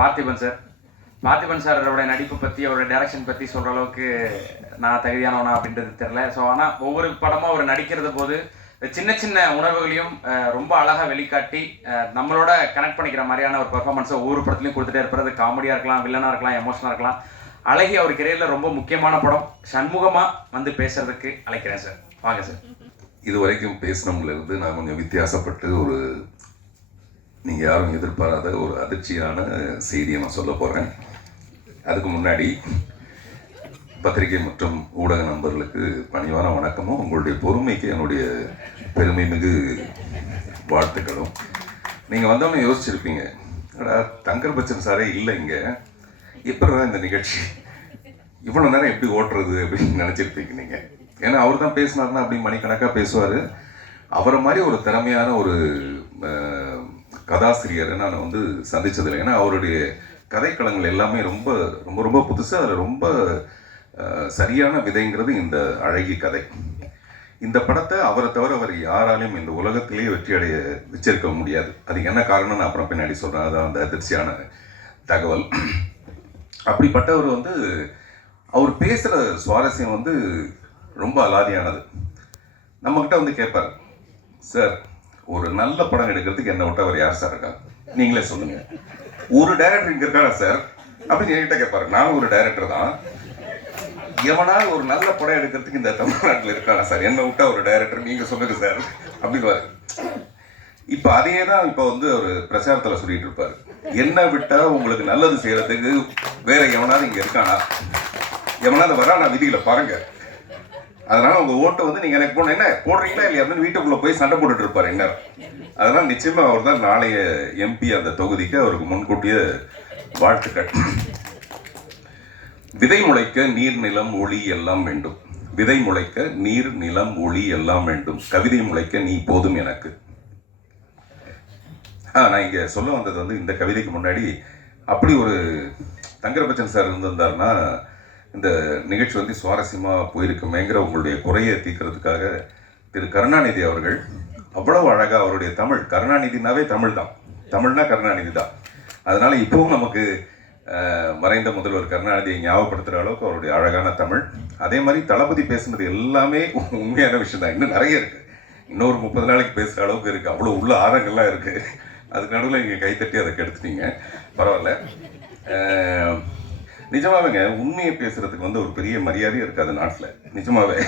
Parthiban sir. Parthiban சாரோட நடிப்பு பற்றி அவரோட டைரக்ஷன் பற்றி சொல்கிற அளவுக்கு நான் தகுதியானவனா அப்படின்றது தெரில ஸோ ஆனால் ஒவ்வொரு படமும் அவர் நடிக்கிறது போது சின்ன சின்ன உணர்வுகளையும் ரொம்ப அழகாக வெளிக்காட்டி நம்மளோட கனெக்ட் பண்ணிக்கிற மாதிரியான ஒரு பெர்ஃபார்மன்ஸை ஒவ்வொரு படத்துலையும் கொடுத்துட்டே இருப்பது காமெடியாக இருக்கலாம் வில்லனாக இருக்கலாம் எமோஷனாக இருக்கலாம். அழகி அவர் கிரையில் ரொம்ப முக்கியமான படம். சண்முகமாக வந்து பேசுறதுக்கு அழைக்கிறேன் சார். வாங்க சார். இது வரைக்கும் பேசினவங்கள இருந்து நான் கொஞ்சம் வித்தியாசப்பட்டு ஒரு நீங்கள் யாரும் எதிர்பாராத ஒரு அதிர்ச்சியான செய்தியை நான் சொல்ல போகிறேன் அதுக்கு முன்னாடி பத்திரிகை மற்றும் ஊடக நண்பர்களுக்கு பணிவான வணக்கமும் உங்களுடைய பொறுமைக்கு என்னுடைய பெருமை மிகு வாழ்த்துக்களும். நீங்கள் வந்தவொடனே யோசிச்சிருப்பீங்க ஆனால் தங்கர் பச்சன் சாரே இல்லை இங்கே. எப்படி இந்த நிகழ்ச்சி? இவ்வளோ நேரம் எப்படி ஓட்டுறது? அப்படின்னு நினச்சிருப்பீங்க நீங்கள் ஏன்னா அவர் தான் பேசினார்னா அப்படி மணிக்கணக்காக பேசுவார். அவரை மாதிரி ஒரு திறமையான ஒரு கதாசிரியரை நான் வந்து சந்தித்ததில்லை ஏன்னா அவருடைய கதைக்களங்கள் எல்லாமே ரொம்ப ரொம்ப ரொம்ப புதுசு. அதில் ரொம்ப சரியான விதைங்கிறது இந்த அழகி கதை. இந்த படத்தை அவரை தவிர அவர் யாராலையும் இந்த உலகத்திலேயே வெற்றி அடைய வச்சிருக்க முடியாது. அதுக்கு என்ன காரணம்னு நான் அப்புறம் பின்னாடி சொல்கிறேன் அதான் அந்த அதிர்ச்சியான தகவல். அப்படிப்பட்டவர் வந்து அவர் பேசுகிற சுவாரஸ்யம் வந்து ரொம்ப அலாதியானது. நம்மக்கிட்ட வந்து கேட்பார் சார் ஒரு நல்ல படம் எடுக்கிறதுக்கு என்ன விட்டு அவர் யார் சார் இருக்கா? நீங்களே சொல்லுங்க. ஒரு டைரக்டர் இங்கே இருக்கானா சார் அப்படின்னு என்கிட்ட கேட்பாரு நான் ஒரு டைரக்டர் தான். எவனால் ஒரு நல்ல படம் எடுக்கிறதுக்கு இந்த தமிழ்நாட்டில் இருக்கானா சார் என்ன விட்டா ஒரு டைரக்டர் நீங்க சொல்லுங்க சார் அப்படின்னு இப்போ அதையே தான் இப்போ வந்து ஒரு பிரச்சாரத்தில் சொல்லிட்டு இருப்பாரு. என்ன விட்டா உங்களுக்கு நல்லது செய்யறதுக்கு வேற எவனாவது இங்க இருக்கானா? எவனாவது வரானா? விதிகளை பாருங்க. அதனால உங்க ஓட்டை வந்து நீங்க எனக்கு போன என்ன போடுறீங்களா இல்லையா அப்படின்னு வீட்டுக்குள்ள போய் சண்டை போட்டுட்டு இருப்பாரு என்ன? அதனால நிச்சயமா அவர் தான் நாளைய எம்பி அந்த தொகுதிக்கு அவருக்கு முன்கூட்டிய வாழ்த்துக்கள். விதை முளைக்க நீர் நிலம் ஒளி எல்லாம் வேண்டும். விதை முளைக்க நீர் நிலம் ஒளி எல்லாம் வேண்டும். கவிதை முளைக்க நீ போதும் எனக்கு. ஆ நான் இங்க சொல்ல வந்தது வந்து இந்த கவிதைக்கு முன்னாடி அப்படி ஒரு தங்கரபச்சன் சார் இருந்திருந்தாருன்னா இந்த நிகழ்ச்சி வந்து சுவாரஸ்யமாக போயிருக்குமேங்கிற உங்களுடைய குறையை தீர்க்கறதுக்காக திரு கருணாநிதி அவர்கள் அவ்வளவு அழகாக அவருடைய தமிழ் கருணாநிதினாவே தமிழ் தான் தமிழ்னா கருணாநிதி தான் அதனால் இப்போவும் நமக்கு மறைந்த முதல்வர் கருணாநிதியை ஞாபகப்படுத்துகிற அளவுக்கு அவருடைய அழகான தமிழ். அதே மாதிரி தளபதி பேசுனது எல்லாமே உண்மையான விஷயம் தான் இன்னும் நிறைய இருக்குது இன்னொரு முப்பது நாளைக்கு பேசுகிற அளவுக்கு இருக்குது அவ்வளோ உள்ள ஆரங்கள்லாம் இருக்குது அதுக்கு நடுவில் நீங்கள் கைத்தட்டி அதை கெடுத்துட்டீங்க. பரவாயில்ல. நிஜமாவேங்க உண்மையை பேசுறதுக்கு வந்து ஒரு பெரிய மரியாதையும் இருக்காது நாட்டில். நிஜமாவே.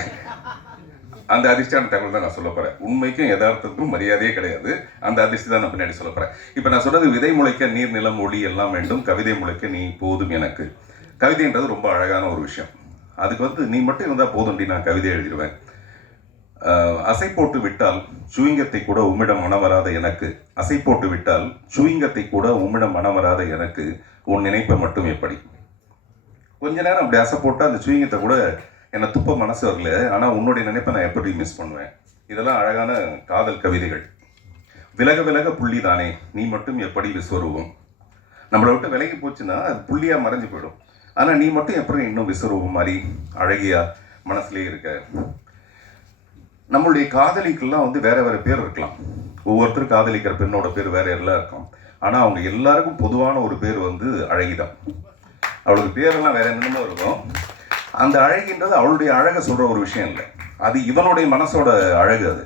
அந்த அதிர்ஷ்டான தகவல் தான் நான் சொல்ல போறேன். உண்மைக்கும் யதார்த்தத்துக்கும் மரியாதையே கிடையாது. அந்த அதிர்ஷ்டி தான் நான் பின்னாடி சொல்ல போறேன். இப்போ நான் சொன்னது விதை முளைக்க நீர் நிலம் ஒளி எல்லாம் வேண்டும் கவிதை முளைக்க நீ போதும் எனக்கு. கவிதைன்றது ரொம்ப அழகான ஒரு விஷயம். அதுக்கு வந்து நீ மட்டும் இருந்தால் போதும்டி நான் கவிதை எழுதிடுவேன். அசை போட்டு விட்டால் சுவிங்கத்தை கூட உம்மிடம் மனம் வராத எனக்கு. அசை போட்டு விட்டால் சுவிங்கத்தை கூட உம்மிடம் மனம் வராத எனக்கு. உன் நினைப்பை மட்டும் எப்படி? கொஞ்ச நேரம் அப்படி அசை போட்டால் அந்த சுவிங்கத்தை கூட என்னை துப்ப மனசு வரல. ஆனால் உன்னுடைய நினைப்பை நான் எப்படி மிஸ் பண்ணுவேன். இதெல்லாம் அழகான காதல் கவிதைகள். விலக விலக புள்ளி தானே நீ மட்டும் எப்படி விஸ்வரூபம்? நம்மளை விட்டு விலகி போச்சுன்னா அது புள்ளியாக மறைஞ்சு போயிடும். ஆனால் நீ மட்டும் எப்படி இன்னும் விஸ்வரூபம் மாதிரி அழகியா மனசுலயே இருக்க? நம்மளுடைய காதலிக்கெல்லாம் வந்து வேற வேற பேர் இருக்கலாம். ஒவ்வொருத்தரும் காதலிக்கிற பெண்ணோட பேர் வேற எல்லாம் இருக்கும். ஆனால் அவங்க எல்லாருக்கும் பொதுவான ஒரு பேர் வந்து அழகிதான். அவளுக்கு பேரெல்லாம் வேற என்னமோ இருக்கும். அந்த அழகின்றது அவளுடைய அழகை சொல்கிற ஒரு விஷயம் இல்லை. அது இவனுடைய மனசோட அழகு அது.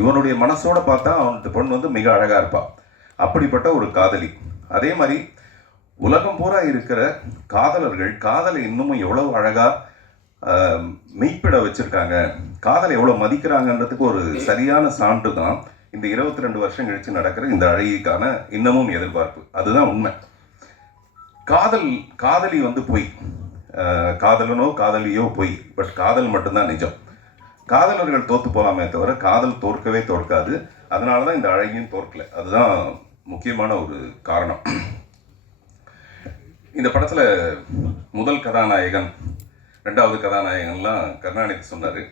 இவனுடைய மனசோட பார்த்தா அவனுக்கு பொண்ணு வந்து மிக அழகாக இருப்பான் அப்படிப்பட்ட ஒரு காதலி. அதே மாதிரி உலகம் பூரா இருக்கிற காதலர்கள் காதலை இன்னமும் எவ்வளவு அழகாக மெய்ப்பிட வச்சுருக்காங்க காதலை எவ்வளோ மதிக்கிறாங்கன்றதுக்கு ஒரு சரியான சான்று தான் இந்த இருபத்தி ரெண்டு வருஷம் கழித்து நடக்கிற இந்த அழகிக்கான இன்னமும் எதிர்பார்ப்பு. அதுதான் உண்மை. காதல் காதலி வந்து பொய் காதலனோ காதலியோ பொய் பட் காதல் மட்டும்தான் நிஜம். காதலர்கள் தோற்று போகலாமே தவிர காதல் தோற்கவே தோற்காது. அதனால தான் இந்த அழகியும் தோற்கல. அதுதான் முக்கியமான ஒரு காரணம். இந்த படத்தில் முதல் கதாநாயகன் ரெண்டாவது கதாநாயகன்லாம் கருணாநிதி சொன்னார்.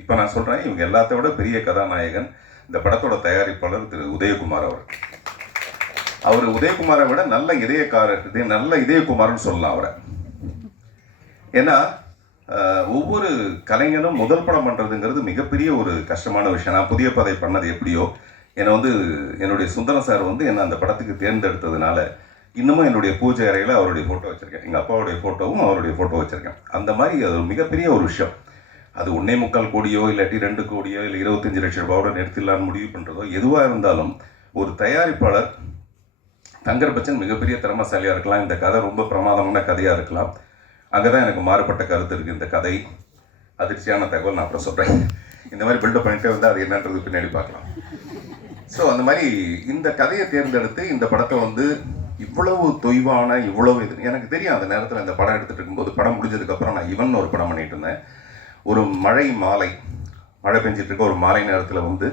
இப்போ நான் சொல்கிறேன் இவங்க எல்லாத்த விட பெரிய கதாநாயகன் இந்த படத்தோட தயாரிப்பாளர் திரு உதயகுமார் அவர் அவர் உதயகுமாரை விட நல்ல இதயக்காரர் இதய நல்ல இதயகுமார்னு சொல்லலாம் அவரை. ஏன்னா ஒவ்வொரு கலைஞனும் முதல் படம் பண்ணுறதுங்கிறது மிகப்பெரிய ஒரு கஷ்டமான விஷயம். நான் புதிய பதை பண்ணது எப்படியோ என்னை வந்து என்னுடைய சுந்தரம் சார் வந்து என்னை அந்த படத்துக்கு தேர்ந்தெடுத்ததுனால இன்னமும் என்னுடைய பூஜை அறையில் அவருடைய ஃபோட்டோ வச்சுருக்கேன். எங்கள் அப்பாவுடைய ஃபோட்டோவும் அவருடைய ஃபோட்டோ வச்சுருக்கேன். அந்த மாதிரி அது ஒரு மிகப்பெரிய ஒரு விஷயம். அது ஒன்றே முக்கால் கோடியோ இல்லாட்டி ரெண்டு கோடியோ இல்லை இருபத்தஞ்சு லட்சம் ரூபாவோட நிறுத்திடலான்னு முடிவு பண்ணுறதோ எதுவாக இருந்தாலும் ஒரு தயாரிப்பாளர் தங்கர் பச்சன் மிகப்பெரிய திறமசாலியாக இருக்கலாம். இந்த கதை ரொம்ப பிரமாதமான கதையாக இருக்கலாம். அங்கே தான் எனக்கு மாறுபட்ட கருத்து இருக்குது இந்த கதை அதிர்ச்சியான தகவல் நான் அப்புறம் சொல்கிறேன் இந்த மாதிரி பில்டப் பண்ணிட்டே வந்து அது என்னன்றது பின்னாடி பார்க்கலாம். ஸோ அந்த மாதிரி இந்த கதையை தேர்ந்தெடுத்து இந்த படத்தை வந்து இவ்வளவு தொய்வான இவ்வளவு இது எனக்கு தெரியும் அந்த நேரத்தில் இந்த படம் எடுத்துகிட்டு இருக்கும்போது படம் முடிஞ்சதுக்கப்புறம் நான் இவன் ஒரு படம் பண்ணிட்டு இருந்தேன். ஒரு மழை மாலை மழை பெஞ்சிட்டு இருக்க ஒரு மாலை நேரத்தில் வந்து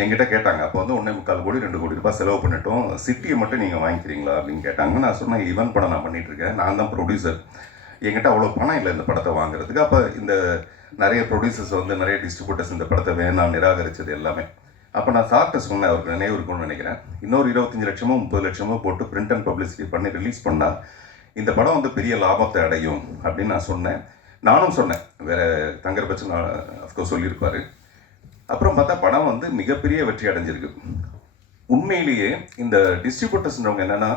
என்கிட்ட கேட்டாங்க. அப்போ வந்து ஒன்றே முக்கால் கோடி ரெண்டு கோடி ரூபாய் செலவு பண்ணிட்டோம். சிட்டியை மட்டும் நீங்கள் வாங்கிக்கிறீங்களா? அப்படின்னு கேட்டாங்க. நான் சொன்னேன் இவன் படம் நான் பண்ணிகிட்ருக்கேன் இருக்கேன் நான் தான் ப்ரொடியூசர் என்கிட்ட அவ்வளோ பணம் இல்லை இந்த படத்தை வாங்குறதுக்கு. அப்போ இந்த நிறைய ப்ரொடியூசர்ஸ் வந்து நிறைய டிஸ்ட்ரிபியூட்டர்ஸ் இந்த படத்தை வேணாம் நிராகரித்தது எல்லாமே. அப்போ நான் சார்ட்ட சொன்னேன் அவருக்கு நினைவு இருக்கும்னு நினைக்கிறேன். இன்னொரு இருபத்தஞ்சு லட்சமோ முப்பது லட்சமோ போட்டு பிரிண்ட் அண்ட் பப்ளிசிட்டி பண்ணி ரிலீஸ் பண்ணால் இந்த படம் வந்து பெரிய லாபத்தை அடையும். அப்படின்னு நான் சொன்னேன். நானும் சொன்னேன். வேறு தங்கர் பச்சன் அஃப்கோர்ஸ் சொல்லியிருப்பார். அப்புறம் பார்த்தா படம் வந்து மிகப்பெரிய வெற்றி அடைஞ்சிருக்கு. உண்மையிலேயே இந்த டிஸ்ட்ரிபியூட்டர்ஸ்ன்றவங்க என்னென்னா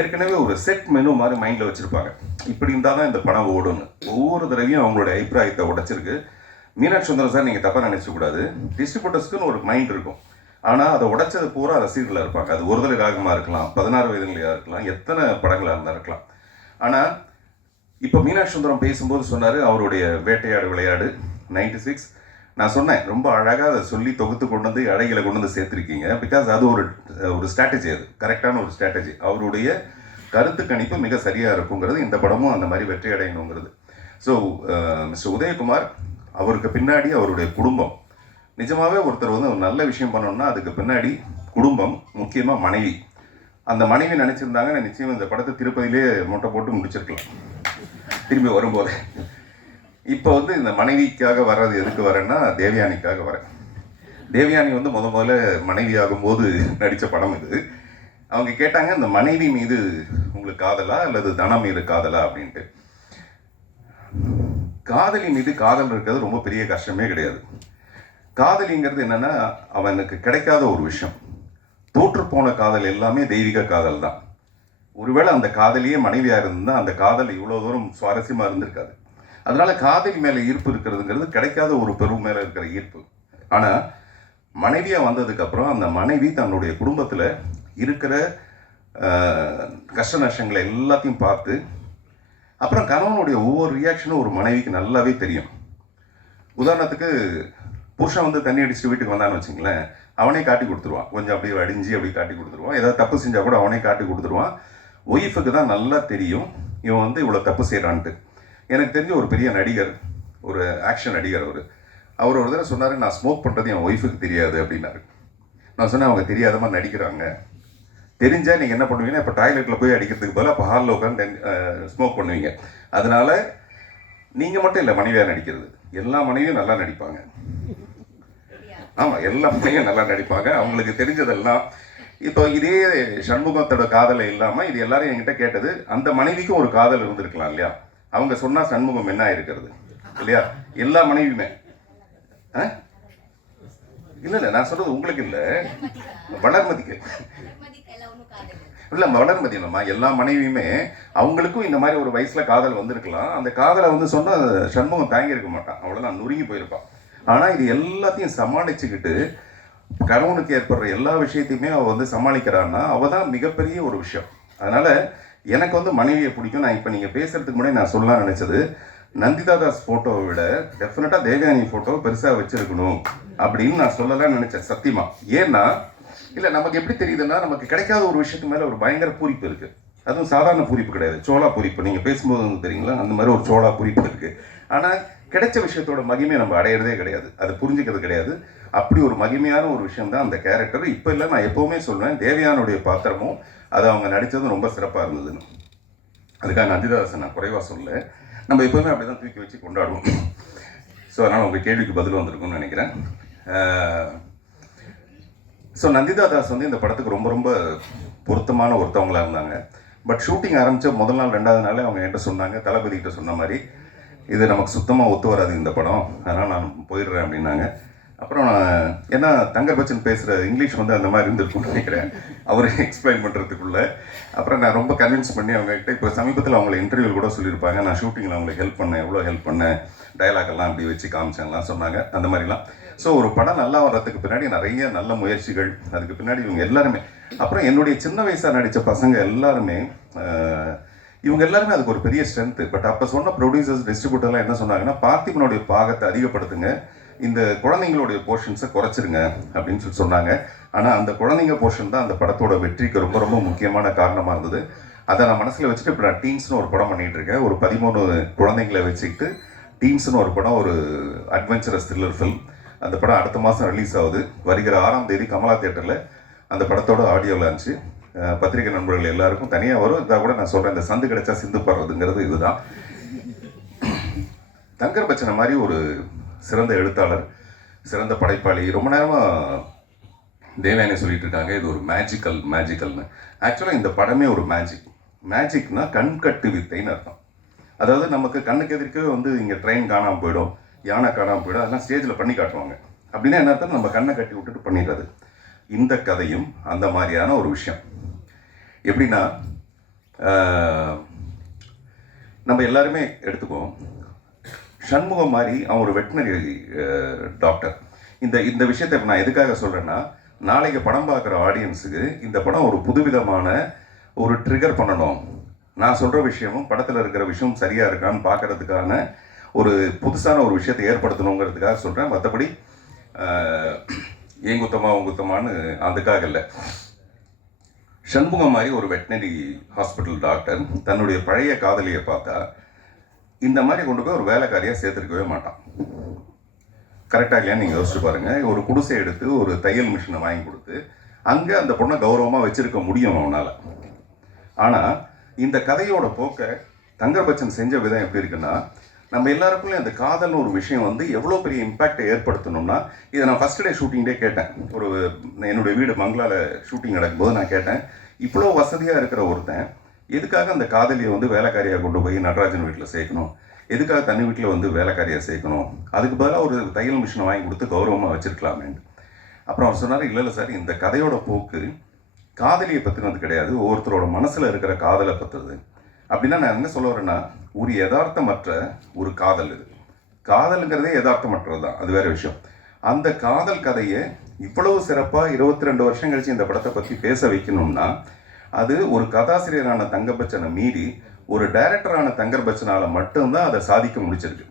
ஏற்கனவே ஒரு செட் மெனு மாதிரி மைண்டில் வச்சுருப்பாங்க. இப்படி இருந்தால் தான் இந்த படம் ஓடும்னு. ஒவ்வொரு தடவையும் அவங்களோட அபிப்பிராயத்தை உடைச்சிருக்கு. மீனாட்சி சுந்தரம் சார் நீங்கள் தப்பாக நினைச்சக்கூடாது டிஸ்ட்ரிபியூட்டர்ஸ்க்குன்னு ஒரு மைண்ட் இருக்கும். ஆனால் அதை உடைச்சது பூரா ரசிகர்களாக இருப்பாங்க. அது ஒரு ராகமாக இருக்கலாம் பதினாறு வயதுலையாக இருக்கலாம் எத்தனை படங்களாக இருந்தால் இருக்கலாம். ஆனால் இப்போ மீனாட்சி சுந்தரம் பேசும்போது சொன்னார் அவருடைய வேட்டையாடு விளையாடு நைன்டி சிக்ஸ் நான் சொன்னேன் ரொம்ப அழகாக அதை சொல்லி தொகுத்து கொண்டு வந்து அழகில கொண்டு வந்து சேர்த்துருக்கீங்க. பிகாஸ் அது ஒரு ஒரு ஸ்ட்ராட்டஜி அது. கரெக்டான ஒரு ஸ்ட்ராட்டஜி அவருடைய கருத்து கணிப்பு மிக சரியாக இருக்குங்கிறது இந்த படமும் அந்த மாதிரி வெற்றி அடையணுங்கிறது. ஸோ மிஸ்டர் உதயகுமார் அவருக்கு பின்னாடி அவருடைய குடும்பம். நிஜமாகவே ஒருத்தர் வந்து ஒரு நல்ல விஷயம் பண்ணணும்னா அதுக்கு பின்னாடி குடும்பம் முக்கியமாக மனைவி. அந்த மனைவி நினச்சிருந்தாங்க நிச்சயம் இந்த படத்தை திருப்பதியிலே மொட்டை போட்டு முடிச்சிருக்கலாம். திரும்பி வரும்போது. இப்போ வந்து இந்த மனைவிக்காக வர்றது எதுக்கு வரேன்னா தேவயானிக்காக வரேன். தேவயானி வந்து முத முதல்ல மனைவி ஆகும்போது நடித்த படம் இது. அவங்க கேட்டாங்க இந்த மனைவி மீது உங்களுக்கு காதலா அல்லது தனம் மீது காதலா? அப்படின்ட்டு. காதலி மீது காதல் இருக்கிறது ரொம்ப பெரிய கஷ்டமே கிடையாது. காதலிங்கிறது என்னன்னா அவனுக்கு கிடைக்காத ஒரு விஷயம். தோற்று போன காதல் எல்லாமே தெய்வீக காதல் தான் ஒருவேளை அந்த காதலியே மனைவியாக இருந்தால் அந்த காதல் இவ்வளோ தூரம் சுவாரஸ்யமாக இருந்திருக்காது. அதனால் காதலி மேலே ஈர்ப்பு இருக்கிறதுங்கிறது கிடைக்காத ஒரு பெரும் மேலே இருக்கிற ஈர்ப்பு. ஆனால் மனைவியாக வந்ததுக்கப்புறம் அந்த மனைவி தன்னுடைய குடும்பத்தில் இருக்கிற கஷ்ட நஷ்டங்களை எல்லாத்தையும் பார்த்து அப்புறம் கணவனுடைய ஒவ்வொரு ரியாக்ஷனும் ஒரு மனைவிக்கு நல்லாவே தெரியும். உதாரணத்துக்கு புருஷன் வந்து தண்ணி அடிச்சுட்டு வீட்டுக்கு வந்தான்னு வச்சுங்களேன் அவனே காட்டி கொடுத்துருவான். கொஞ்சம் அப்படியே வடிஞ்சு அப்படியே காட்டி கொடுத்துருவான். ஏதாவது தப்பு செஞ்சால் கூட அவனே காட்டி கொடுத்துருவான். ஒய்ஃபுக்கு தான் நல்லா தெரியும் இவன் வந்து இவ்வளோ தப்பு செய்கிறான்ட்டு எனக்கு தெரிஞ்ச ஒரு பெரிய நடிகர் ஒரு ஆக்ஷன் நடிகர் அவர். அவர் ஒரு தடவை சொன்னார் நான் ஸ்மோக் பண்ணுறது என் ஒய்ஃபுக்கு தெரியாது அப்படின்னாரு. நான் சொன்னேன் அவங்க தெரியாத மாதிரி நடிக்கிறாங்க. தெரிஞ்சால் நீங்கள் என்ன பண்ணுவீங்கன்னா இப்போ டாய்லெட்டில் போய் அடிக்கிறதுக்கு பதிலாக இப்போ ஹாலில் உட்காந்து ஸ்மோக் பண்ணுவீங்க. அதனால் நீங்கள் மட்டும் இல்லை மனைவியாக நடிக்கிறது. எல்லா மனைவியும் நல்லா நடிப்பாங்க. ஆமாம் எல்லா மனைவியும் நல்லா நடிப்பாங்க. அவங்களுக்கு தெரிஞ்சதெல்லாம் இப்போ இதே சண்முகத்தோட காதலை இல்லாமல் இது எல்லாரும் என்கிட்ட கேட்டது அந்த மனைவிக்கும் ஒரு காதல் இருந்திருக்கலாம் இல்லையா? அவங்க சொன்னால் சண்முகம் என்ன ஆயிருக்கிறது? இல்லையா? எல்லா மனைவியுமே. ஆ? இல்லை இல்லை நான் சொல்றது உங்களுக்கு இல்லை. வளர்மதிக்கு இல்லை வளர்மதி இல்லைம்மா. எல்லா மனைவியுமே அவங்களுக்கும் இந்த மாதிரி ஒரு வயசில் காதல் வந்திருக்கலாம். அந்த காதலை வந்து சொன்னால் சண்முகம் தாங்கியிருக்க மாட்டான். அவ்வளோதான் நொறுங்கி போயிருப்பான் ஆனால் இது எல்லாத்தையும் சமாளிச்சுக்கிட்டு கணவனுக்கு ஏற்படுற எல்லா விஷயத்தையுமே அவள் வந்து சமாளிக்கிறான்னா அவள் தான் மிகப்பெரிய ஒரு விஷயம். அதனால் எனக்கு வந்து மனைவியை பிடிக்கும். நான் இப்போ நீங்கள் பேசுகிறதுக்கு முன்னாடி நான் சொல்லலாம் நினச்சது நந்திதா தாஸ் ஃபோட்டோவை விட டெஃபினட்டாக தேவயானி போட்டோ பெருசாக வச்சுருக்கணும் அப்படின்னு நான் சொல்லலாம் நினச்சேன் சத்தியமாக ஏன்னா இல்லை நமக்கு எப்படி தெரியுதுன்னா நமக்கு கிடைக்காத ஒரு விஷயத்து மேலே ஒரு பயங்கர பூரிப்பு இருக்குது அதுவும் சாதாரண பூரிப்பு கிடையாது. சோளா பூரிப்பு. நீங்கள் பேசும்போது வந்து தெரியுங்களா? அந்த மாதிரி ஒரு சோளா பூரிப்பு இருக்குது ஆனால் கிடைச்ச விஷயத்தோட மகிமையை நம்ம அடையிறதே கிடையாது. அது புரிஞ்சுக்கிறது கிடையாது. அப்படி ஒரு மகிமையான ஒரு விஷயம் தான் அந்த கேரக்டர் இப்போ இல்லை நான் எப்போவுமே சொல்லுவேன் தேவையானுடைய பாத்திரமும் அது அவங்க நடித்ததும் ரொம்ப சிறப்பாக இருந்ததுன்னு. அதுக்காக நந்திதாசன் நான் குறைவாக சொல்ல நம்ம எப்போவுமே அப்படி தான் தூக்கி வச்சு கொண்டாடுவோம். ஸோ அதனால் உங்கள் கேள்விக்கு பதில் வந்திருக்கும்னு நினைக்கிறேன். ஸோ நந்திதா தாஸ் வந்து இந்த படத்துக்கு ரொம்ப ரொம்ப பொருத்தமான ஒருத்தவங்களாக இருந்தாங்க. பட் ஷூட்டிங் ஆரம்பித்த முதல் நாள் ரெண்டாவது நாளே அவங்க என்கிட்ட சொன்னாங்க தளபதி கிட்ட சொன்ன மாதிரி இது நமக்கு சுத்தமாக ஒத்து வராது இந்த படம். அதனால் நான் போயிடுறேன் அப்படின்னாங்க. அப்புறம் நான் ஏன்னா தங்கர் பச்சன் பேசுகிற இங்கிலீஷ் வந்து அந்த மாதிரி இருந்திருக்கும்னு நினைக்கிறேன். அவர் எக்ஸ்பிளைன் பண்ணுறதுக்குள்ளே அப்புறம் நான் ரொம்ப கன்வின்ஸ் பண்ணி அவங்ககிட்ட இப்போ சமீபத்தில் அவங்கள இன்டர்வியூ கூட சொல்லியிருப்பாங்க. நான் ஷூட்டிங்கில் அவங்களுக்கு ஹெல்ப் பண்ணேன் எவ்வளோ ஹெல்ப் பண்ணேன் டயலாக் எல்லாம் அப்படி வச்சு காமிச்சேன்லாம் சொன்னாங்க அந்த மாதிரிலாம். ஸோ ஒரு படம் நல்லா வர்றதுக்கு பின்னாடி நிறைய நல்ல முயற்சிகள். அதுக்கு பின்னாடி இவங்க எல்லாருமே அப்புறம் என்னுடைய சின்ன வயசாக நடித்த பசங்க எல்லாருமே இவங்க எல்லாருமே அதுக்கு ஒரு பெரிய ஸ்ட்ரென்த்து பட் அப்போ சொன்ன ப்ரொடியூசர்ஸ் டிஸ்ட்ரிபியூட்டர்லாம் என்ன சொன்னாங்கன்னா பார்த்திபனுடைய பாகத்தை அதிகப்படுத்துங்க. இந்த குழந்தைங்களுடைய போர்ஷன்ஸை குறைச்சிருங்க அப்படின்னு சொல்லி சொன்னாங்க. ஆனால் அந்த குழந்தைங்க போர்ஷன் தான் அந்த படத்தோட வெற்றிக்கு ரொம்ப ரொம்ப முக்கியமான காரணமாக இருந்தது. அதை நான் மனசில் வச்சுட்டு இப்போ நான் டீன்ஸ்னு ஒரு படம் பண்ணிகிட்ருக்கேன் இருக்கேன். ஒரு பதிமூணு குழந்தைங்களை வச்சுக்கிட்டு டீன்ஸ்னு ஒரு படம் ஒரு அட்வென்ச்சரஸ் த்ரில்லர் ஃபில்ம் அந்த படம் அடுத்த மாதம் ரிலீஸ் ஆகுது. வருகிற ஆறாம் தேதி கமலா தேட்டரில் அந்த படத்தோட ஆடியோ லான்ச்சு பத்திரிகை நண்பர்கள் எல்லாருக்கும் தனியாக வரும். இதாக கூட நான் சொல்கிறேன் இந்த சந்து கிடைச்சா சிந்து படுறதுங்கிறது இதுதான். தங்கர் பச்சனை மாதிரி ஒரு சிறந்த எழுத்தாளர் சிறந்த படைப்பாளி. ரொம்ப நேரமாக தேவயானி சொல்லிட்டு இருக்காங்க. இது ஒரு மேஜிக்கல் மேஜிக்கல்னு ஆக்சுவலாக இந்த படமே ஒரு மேஜிக் மேஜிக்னா கண்கட்டு வித்தைன்னு அர்த்தம். அதாவது நமக்கு கண்ணுக்கு எதிர்க்கவே வந்து இங்கே ட்ரெயின் காணாமல் போயிடும் யானை காணாமல் போயிடும் அதெல்லாம் ஸ்டேஜில் பண்ணி காட்டுவாங்க. அப்படின்னா என்ன அர்த்தம் நம்ம கண்ணை கட்டி விட்டுட்டு பண்ணிடுறது. இந்த கதையும் அந்த மாதிரியான ஒரு விஷயம். எப்படின்னா நம்ம எல்லாருமே எடுத்துக்குவோம். சண்முகம் மாதிரி அவன் ஒரு வெட்டினரி டாக்டர் இந்த இந்த விஷயத்தை இப்போ நான் எதுக்காக சொல்கிறேன்னா நாளைக்கு படம் பார்க்குற ஆடியன்ஸுக்கு இந்த படம் ஒரு புதுவிதமான ஒரு ட்ரிகர் பண்ணணும். நான் சொல்கிற விஷயமும் படத்தில் இருக்கிற விஷயம் சரியாக இருக்கான்னு பார்க்கறதுக்கான ஒரு புதுசான ஒரு விஷயத்தை ஏற்படுத்தணுங்கிறதுக்காக சொல்கிறேன் மற்றபடி ஏன் குத்தமா உன் அதுக்காக இல்லை. சண்முகம் மாதிரி ஒரு வெட்டினரி ஹாஸ்பிட்டல் டாக்டர் தன்னுடைய பழைய காதலியை பார்த்தா இந்த மாதிரி கொண்டு போய் ஒரு வேலைக்காரியாக சேர்த்துருக்கவே மாட்டான். கரெக்டாக இல்லையான்னு நீங்கள் யோசிச்சு பாருங்கள் ஒரு குடிசை எடுத்து ஒரு தையல் மிஷினை வாங்கி கொடுத்து அங்கே அந்த பொண்ணை கௌரவமாக வச்சுருக்க முடியும் அவனால். ஆனால் இந்த கதையோட போக்கை தங்கர்பச்சன் செஞ்ச விதம் எப்படி இருக்குன்னா நம்ம எல்லாருக்குள்ளேயும் அந்த காதல்னு ஒரு விஷயம் வந்து எவ்வளோ பெரிய இம்பேக்டை ஏற்படுத்தணும்னா இதை நான் ஃபர்ஸ்ட் டே ஷூட்டிங்டே கேட்டேன். ஒரு என்னுடைய வீடு மங்களால ஷூட்டிங் நடக்கும்போது நான் கேட்டேன். இவ்வளோ வசதியாக இருக்கிற ஒருத்தன் எதுக்காக அந்த காதலியை வந்து வேலைக்காரியாக கொண்டு போய் நடராஜன் வீட்டில் சேர்க்கணும்? எதுக்காக தனி வீட்டில் வந்து வேலைக்காரியாக சேர்க்கணும்? அதுக்கு பதிலாக ஒரு தையல் மிஷினை வாங்கி கொடுத்து கௌரவமாக வச்சுருக்கலாமேன்னு அப்புறம் அவர் சொன்னார் இல்லை இல்லை சார் இந்த கதையோட போக்கு காதலியை பற்றினது கிடையாது. ஒவ்வொருத்தரோட மனசில் இருக்கிற காதலை பற்றுறது அப்படின்னா நான் என்ன சொல்ல வரேன்னா ஒரு யதார்த்தமற்ற ஒரு காதல் இது. காதலுங்கிறதே யதார்த்தமற்றது தான் அது வேற விஷயம். அந்த காதல் கதையை இவ்வளவு சிறப்பாக இருபத்தி ரெண்டு வருஷம் கழிச்சு இந்த படத்தை பற்றி பேச வைக்கணும்னா அது ஒரு கதாசிரியரான தங்கபச்சனை மீறி ஒரு டைரக்டரான தங்கர்பச்சனால் மட்டும்தான் அதை சாதிக்க முடிச்சிருக்கு.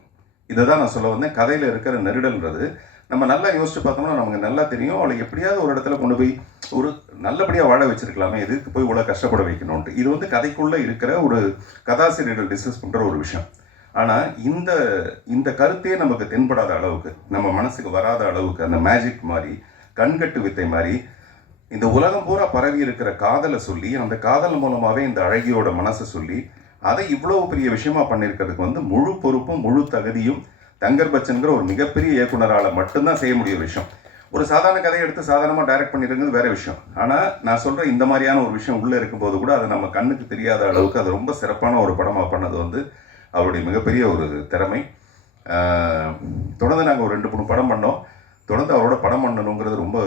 இதை தான் நான் சொல்ல வந்தேன். கதையில் இருக்கிற நெருடல்ன்றது நம்ம நல்லா யோசிச்சு பார்த்தோம்னா நமக்கு நல்லா தெரியும். அவளை எப்படியாவது ஒரு இடத்துல கொண்டு போய் ஒரு நல்லபடியாக வாழ வச்சிருக்கலாமே எதுக்கு போய் இவ்வளோ கஷ்டப்பட வைக்கணும்ட்டு இது வந்து கதைக்குள்ளே இருக்கிற ஒரு கதாசிரியர்கள் டிஸ்கஸ் பண்ணுற ஒரு விஷயம். ஆனால் இந்த இந்த கருத்தே நமக்கு தென்படாத அளவுக்கு நம்ம மனசுக்கு வராத அளவுக்கு அந்த மேஜிக் மாதிரி கண்கட்டு வித்தை மாதிரி இந்த உலகம் பூரா பரவி இருக்கிற காதலை சொல்லி அந்த காதல் மூலமாகவே இந்த அழகியோட மனசை சொல்லி அதை இவ்வளவு பெரிய விஷயமா பண்ணியிருக்கிறதுக்கு வந்து முழு பொறுப்பும் முழு தகுதியும் தங்கர் பச்சன்கிற ஒரு மிகப்பெரிய இயக்குனரால் மட்டும்தான் செய்ய முடிய விஷயம். ஒரு சாதாரண கதையை எடுத்து சாதாரணமாக டைரக்ட் பண்ணிருக்கிறது வேற விஷயம். ஆனால் நான் சொல்கிறேன் இந்த மாதிரியான ஒரு விஷயம் உள்ளே இருக்கும்போது கூட அது நம்ம கண்ணுக்கு தெரியாத அளவுக்கு அது ரொம்ப சிறப்பான ஒரு படமாக பண்ணது வந்து அவருடைய மிகப்பெரிய ஒரு திறமை. தொடர்ந்து நாங்கள் ஒரு ரெண்டு மூணு படம் பண்ணோம். தொடர்ந்து அவரோட படம் பண்ணணுங்கிறது ரொம்ப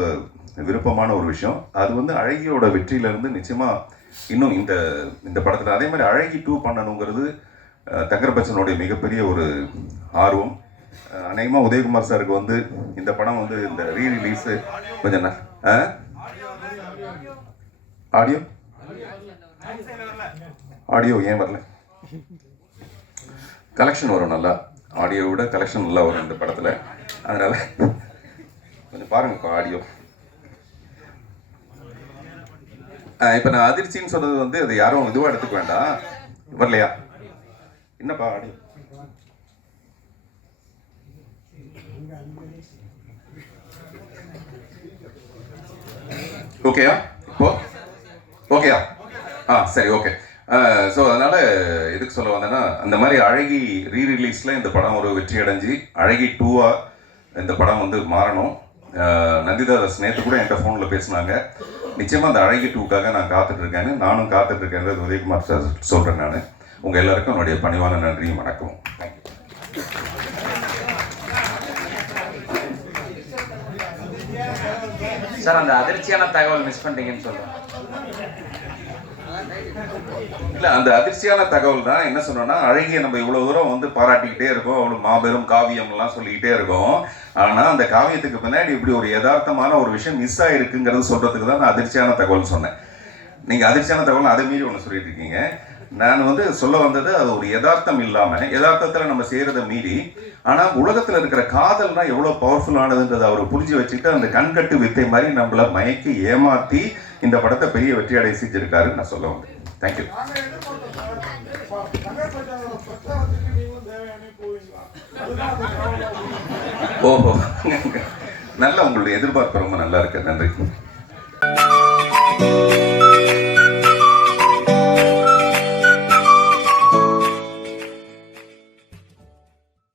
விருப்பமான ஒரு விஷயம். அது வந்து அழகியோட வெற்றியிலேருந்து நிச்சயமாக இன்னும் இந்த இந்த படத்தில். அதே மாதிரி அழகி டூ பண்ணணுங்கிறது அஹ், பச்சனுடைய மிகப்பெரிய ஒரு ஆர்வம். அநேகமாக உதயகுமார் சாருக்கு வந்து இந்த படம் வந்து இந்த ரீ ரிலீஸு கொஞ்சம் ஆ ஆடியோ ஆடியோ ஏன் வரல? கலெக்ஷன் வரும் நல்லா. ஆடியோ விட கலெக்ஷன் நல்லா வரும் இந்த படத்தில். அதனால் கொஞ்சம் பாருங்கக்கா ஆடியோ இப்போ நான் அதிர்ச்சின்னு சொன்னது வந்து அது யாரும் இதுவாக எடுத்துக்க வேண்டாம் வரலையா? என்னப்பா ஆடியோ ஓகேயா இப்போ? ஓகேயா ஆ சரி ஓகே ஸோ அதனால் எதுக்கு சொல்ல வந்தேன்னா அந்த மாதிரி அழகி ரீ ரிலீஸில் இந்த படம் ஒரு வெற்றி அடைஞ்சு அழகி டூவாக இந்த படம் வந்து மாறணும். நந்திதாதாஸ் நேற்று கூட என்கிட்ட ஃபோனில் பேசினாங்க. நிச்சயமாக அந்த அழகி டூக்காக நான் காத்துட்ருக்கேன்னு நானும் காத்துட்ருக்கேன்றது உதயகுமார் சார் சொல்கிறேன் நான். உங்கள் எல்லாருக்கும் என்னுடைய பணிவான நன்றியும் வணக்கம் சார் அந்த அதிர்ச்சியான தகவல் மிஸ் பண்ணிட்டீங்கன்னு சொல்றேன். இல்ல அந்த அதிர்ச்சியான தகவல் தான் என்ன சொன்னோம்னா அழகிய நம்ம இவ்வளவு தூரம் வந்து பாராட்டிக்கிட்டே இருக்கோம். அவ்வளவு மாபெரும் காவியம் எல்லாம் சொல்லிக்கிட்டே இருக்கோம். ஆனால் அந்த காவியத்துக்கு பின்னாடி இப்படி ஒரு யதார்த்தமான ஒரு விஷயம் மிஸ் ஆகிருக்குங்கிறது சொல்கிறதுக்கு தான் நான் அதிர்ச்சியான தகவல் சொன்னேன். நீங்கள் அதிர்ச்சியான தகவல் அதை மீறி ஒன்று சொல்லிட்டு இருக்கீங்க. நான் வந்து சொல்ல வந்தது அது ஒரு யதார்த்தம் இல்லாமல் யதார்த்தத்தில் நம்ம செய்கிறத மீறி ஆனால் உலகத்தில் இருக்கிற காதல்னா எவ்வளோ பவர்ஃபுல்லானதுன்றதை அவர் புரிஞ்சு வச்சுட்டு அந்த கண்கட்டு வித்தை மாதிரி நம்மளை மயக்கி ஏமாற்றி இந்த படத்தை பெரிய வெற்றி அடைய செஞ்சிருக்காருன்னு நான் சொல்ல வந்தேன். தேங்க்யூ அதுதான் ஓஹோ நல்லா உங்களுடைய எதிர்பார்ப்பு ரொம்ப நல்லா இருக்கு. நன்றி.